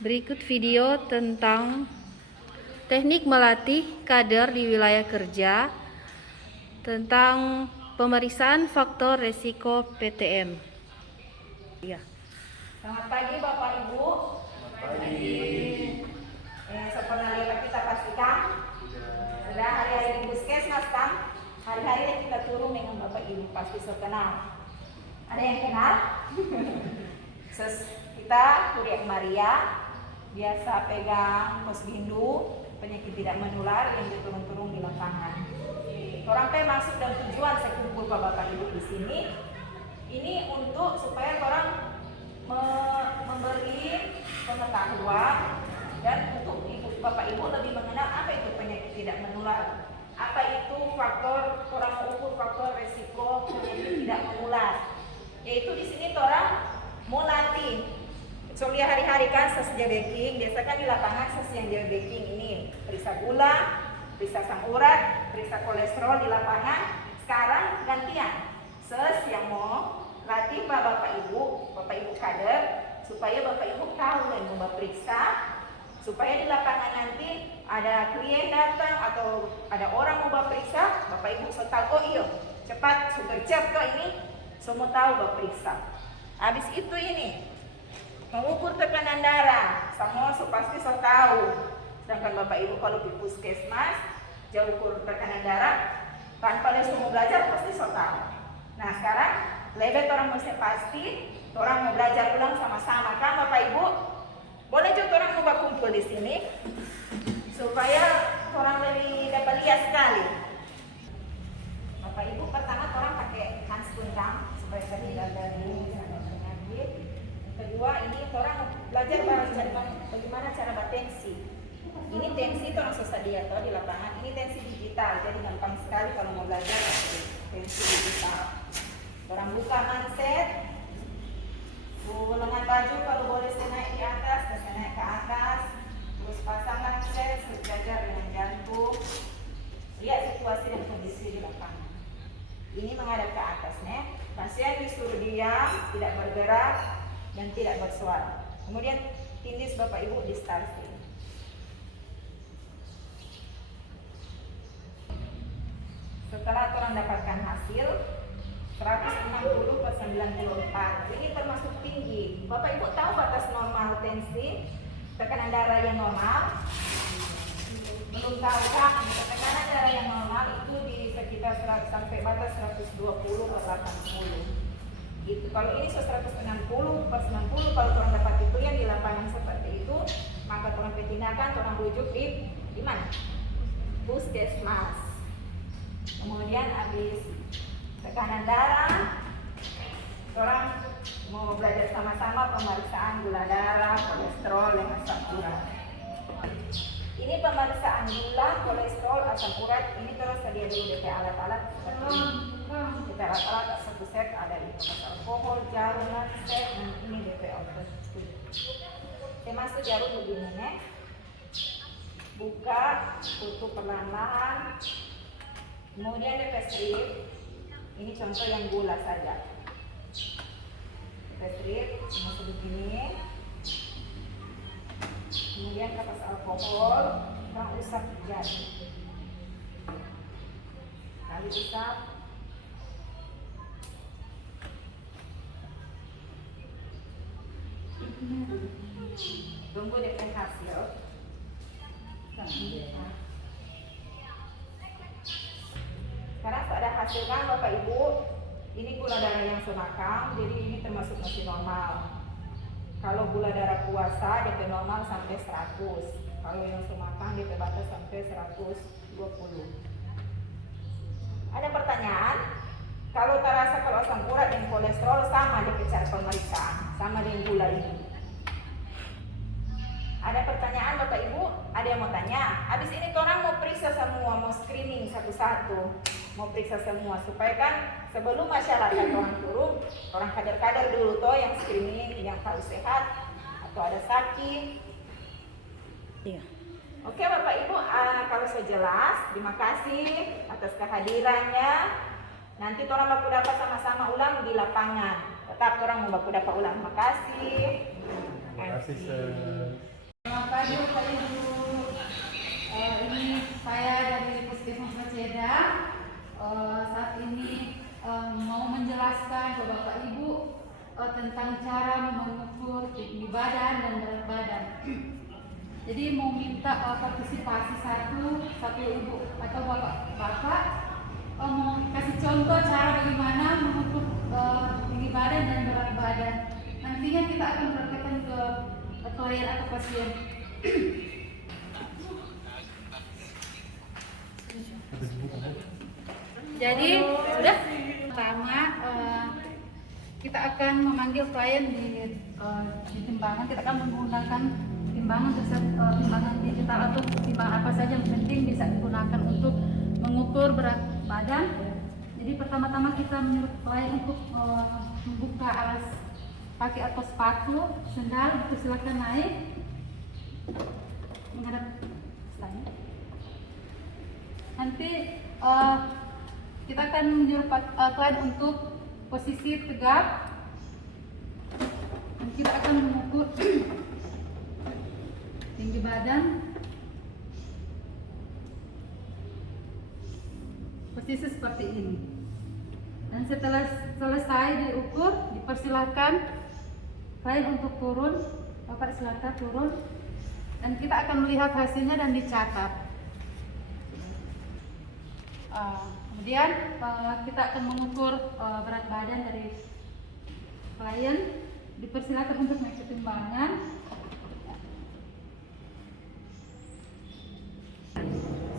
Berikut video tentang teknik melatih kader di wilayah kerja tentang pemeriksaan faktor resiko PTM. Ya. Selamat pagi Bapak Ibu. Selamat pagi. Seperti kita pastikan sudah hari-hari di Puskesmas kan, hari-hari kita turun dengan Bapak Ibu pasti sudah kenal. Ada yang kenal? Kita Kuriak Maria biasa pegang posbindu penyakit tidak menular yang diturun-turun di lapangan. Orang masuk dan tujuan saya kumpul Bapak Ibu di sini ini untuk supaya orang memberi pengetahuan dan untuk Bapak Ibu lebih mengenal apa itu penyakit tidak menular, apa itu faktor orang mengukur faktor resiko penyakit tidak menular. Yaitu di sini orang mau latih. Soalnya hari-hari kan sesja baking, biasa kan di lapangan yang dia baking ini periksa gula, periksa asam urat, periksa kolesterol di lapangan. Sekarang gantian yang mau latih Bapak Ibu kader supaya Bapak Ibu tahu yang mau periksa, supaya di lapangan nanti ada klien datang atau ada orang mau periksa, Bapak Ibu so tahu, oh iya cepat sudah cek kok ini semua tahu periksa. Habis itu ini mengukur tekanan darah, semua pasti so tahu. Sedangkan Bapak Ibu kalau di puskesmas jauh ukur tekanan darah tanpa dia semua belajar pasti so tahu. Nah sekarang lebih orang mesti pasti, orang mau belajar ulang sama-sama kan Bapak Ibu? Boleh juga orang mau kumpul di sini supaya orang lebih dapat lihat sekali. Bapak Ibu pertama orang pakai hands kundang supaya terhindar dari penyakit. Kedua ini orang belajar bagaimana cara bertensi. Ini tensi itu orang susah dia tahu di lapangan. Ini tensi digital, jadi gampang sekali kalau mau belajar tensi digital. Orang buka manset, lengan baju kalau boleh saya naik di atas, saya naik ke atas, terus pasang manset sejajar dengan jantung. Lihat situasi dan kondisi di lapangan. Ini menghadap ke atas, nih. Pasien disuruh diam, tidak bergerak dan tidak bersuara. Kemudian tindis Bapak Ibu di starting. Setelah orang dapatkan hasil 160/94, ini termasuk tinggi. Bapak Ibu tahu batas normal tensi tekanan darah yang normal? Belum tahu kan? Tekanan darah yang normal itu di sekitar sampai batas 120/80. Itu kalau ini 160/90, kalau orang dapat itu yang di lapangan seperti itu, maka orang tindakan orang rujuk di mana? Puskesmas. Kemudian habis tekanan darah, orang mau belajar sama-sama pemeriksaan gula darah, kolesterol, dan asam urat. Ini pemeriksaan gula, kolesterol, asam urat. Ini terus sedia dulu DP alat-alat seperti ini. Kita alat-alat satu set ada di alkohol, jarum, set, dan ini DP obat. Saya masuk jarum begini nih. Buka, tutup perlahan-lahan. Kemudian DP strip. Ini contoh yang gula saja. DP strip masuk begini. Kemudian kapas alkohol, kita usap jari. Kali usap. Tunggu DP hasil. Sekarang ada hasil kan Bapak Ibu, ini gula darah yang semakam, jadi ini termasuk masih normal. Kalau gula darah puasa DP normal sampai 100, kalau yang semakam DP batas sampai 120. Ada pertanyaan? Kalau terasa kalau asam urat dan kolesterol sama DP cara pemeriksaan, sama dengan gula ini. Ada pertanyaan Bapak Ibu? Ada yang mau tanya? Habis ini orang mau periksa semua, mau screening satu-satu, mau periksa semua supaya kan sebelum masyarakat orang turun, orang kader-kader dulu toh yang screening, yang tahu sehat atau ada sakit. Iya. Oke Bapak Ibu, kalau sudah jelas, terima kasih atas kehadirannya. Nanti orang baku dapat sama-sama ulang di lapangan. Tetap orang mau baku dapat ulang. Terima kasih. Terima kasih, Sir. tentang cara mengukur tinggi badan dan berat badan. Jadi mau minta partisipasi satu ibu atau bapak mau kasih contoh cara bagaimana mengukur tinggi badan dan berat badan. Nantinya kita akan praktekkan ke klien atau pasien. Jadi sudah pertama kita akan memanggil klien di timbangan. Kita akan menggunakan timbangan timbangan digital atau timbangan apa saja yang penting bisa digunakan untuk mengukur berat badan. Jadi pertama-tama kita menyuruh klien untuk membuka alas kaki atau sepatu, sendal, silakan naik menghadap saya. Nanti kita akan menyuruh klien untuk posisi tegak dan kita akan mengukur tinggi badan, posisi seperti ini. Dan setelah selesai diukur, dipersilahkan klien untuk turun. Bapak silakan turun dan kita akan melihat hasilnya dan dicatat. Kemudian kita akan mengukur berat badan dari klien. Dipersilakan untuk naik ke timbangan.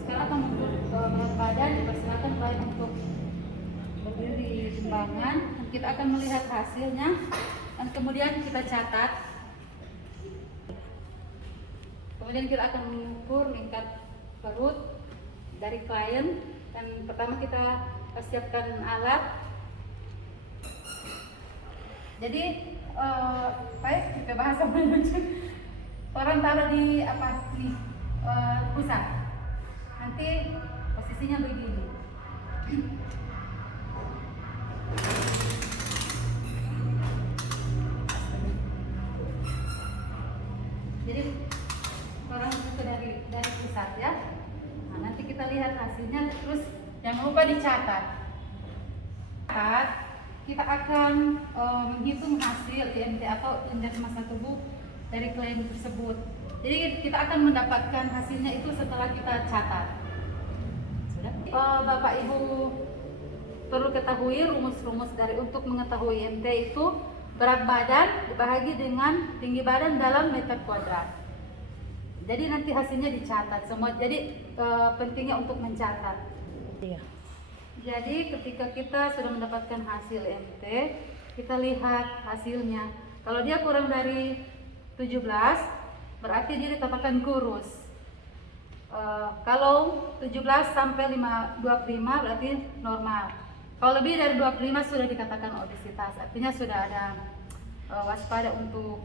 Sekarang akan mengukur berat badan. Dipersilakan klien untuk berdiri di timbangan. Dan kita akan melihat hasilnya dan kemudian kita catat. Kemudian kita akan mengukur lingkar perut dari klien. Dan pertama kita siapkan alat. Jadi kita bahasa menuju orang taruh di pusat. Nanti posisinya begini. Jadi orang itu dari pusat ya. Nah, nanti kita lihat hasilnya, terus jangan lupa dicatat. Kita akan menghitung hasil IMT atau indeks massa tubuh dari klien tersebut. Jadi kita akan mendapatkan hasilnya itu setelah kita catat. Sudah? Bapak Ibu perlu ketahui rumus-rumus dari untuk mengetahui IMT itu berat badan dibagi dengan tinggi badan dalam meter kuadrat. Jadi nanti hasilnya dicatat semua. Jadi pentingnya untuk mencatat. Iya. Jadi ketika kita sudah mendapatkan hasil MT, kita lihat hasilnya. Kalau dia kurang dari 17, berarti dia dikatakan kurus. Kalau 17 sampai 25 berarti normal. Kalau lebih dari 25 sudah dikatakan obesitas. Artinya sudah ada waspada untuk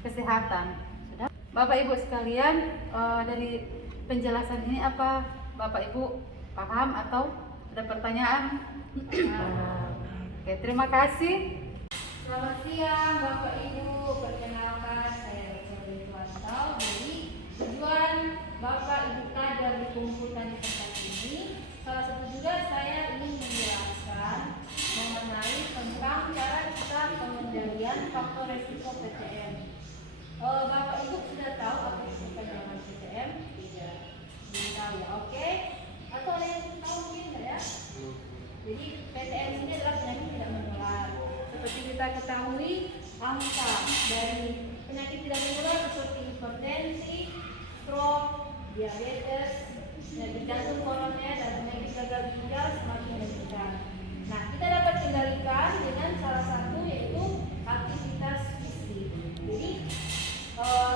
kesehatan. Sudah? Bapak Ibu sekalian, dari penjelasan ini apa Bapak Ibu paham atau ada pertanyaan? Oke, terima kasih. Selamat siang Bapak Ibu, perkenalkan saya Dr. Ridwanto. Jadi tujuan Bapak Ibu kader dikumpulkan di tempat ini, salah satu juga saya ingin menjelaskan mengenai tentang cara kita pengendalian faktor resiko PTM. Bapak Ibu sudah tahu apa itu pengendalian PTM? Tidak. Belum tahu ya, oke? Atau ada yang tahu mungkin nggak ya? Jadi PTM ini adalah penyakit tidak menular. Seperti kita ketahui, angka dari penyakit tidak menular seperti hipertensi, stroke, diabetes, penyakit jantung koroner, dan penyakit gagal ginjal semakin meningkat. Nah, kita dapat kendalikan dengan salah satu yaitu aktivitas fisik. Jadi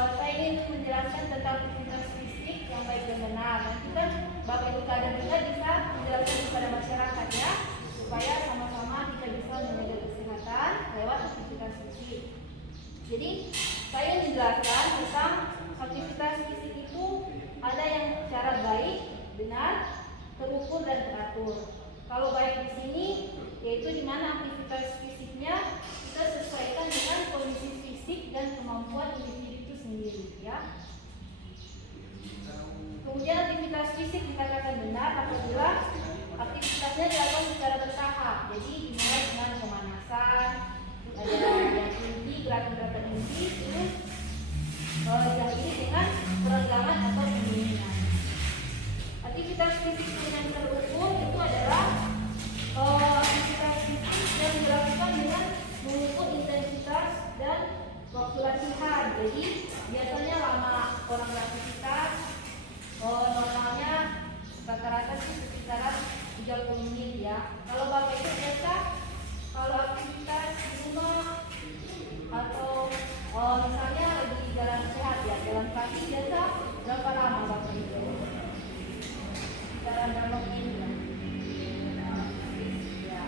saya ingin menjelaskan tentang aktivitas fisik yang baik dan benar. Nanti kan Bapak Ibu kader juga bisa menjelaskan kepada masyarakat ya, supaya sama-sama kita bisa menjaga kesehatan lewat aktivitas fisik. Jadi saya ingin menjelaskan tentang aktivitas fisik itu ada yang secara baik, benar, terukur dan teratur. Kalau baik di sini yaitu di mana aktivitas fisiknya kita sesuaikan dengan kondisi fisik dan kemampuan individu itu sendiri ya. Kemudian aktivitas fisik dikatakan benar apabila aktivitasnya dilakukan secara bertahap. Jadi dimulai dengan pemanasan, ada kurang beraktivitas, normalnya rata-rata sih sekitaran 30 menit ya. Kalau Bapak Ibu biasa, kalau aktivitas di rumah atau misalnya lagi jalan sehat ya, jalan kaki biasa berapa lama Bapak Ibu? Sekitaran berapa menit ya?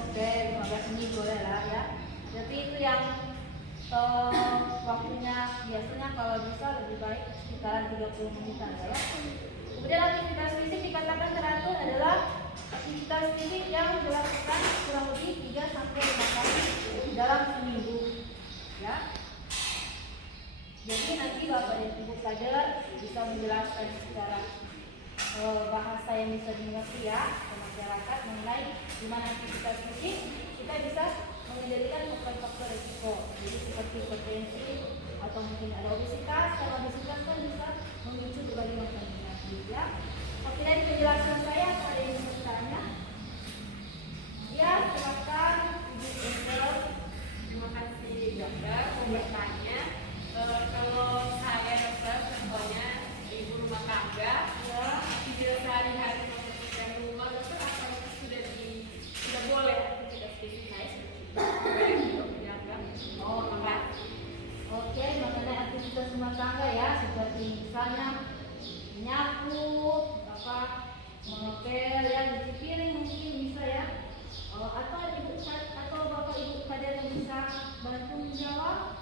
Oke, 15 menit boleh lah ya. Jadi itu yang waktunya biasanya kalau bisa lebih baik sekitaran 30 menitan ya. Kemudian aktivitas fisik dikatakan teratur adalah aktivitas fisik yang dilakukan kurang lebih 3 sampai 5 kali dalam seminggu ya. Jadi nanti Bapak dan Ibu kader bisa menjelaskan secara bahasa yang bisa dimengerti ya ke masyarakat mengenai gimana aktivitas fisik kita bisa mengendalikan faktor-faktor risiko. Jadi seperti hipertensi atau mungkin ada obesitas. Kalau obesitas kan bisa memicu berbagai macam penyakit ya. Oke, dari penjelasan saya ada yang mau bertanya? Ya, silakan Ibu Ethel. Terima kasih dokter. Mau bertanya, kalau saya dokter contohnya ibu rumah tangga, Ya. aktivitas sehari-hari membersihkan rumah dokter apa itu sudah boleh aktivitas fisik saya seperti itu? Boleh untuk menjaga. Oh, makasih. Oke, mengenai aktivitas rumah tangga ya, seperti misalnya menyapu, mengepel ya, cuci piring mungkin bisa ya. Atau bapak ibu kader yang bisa bantu menjawab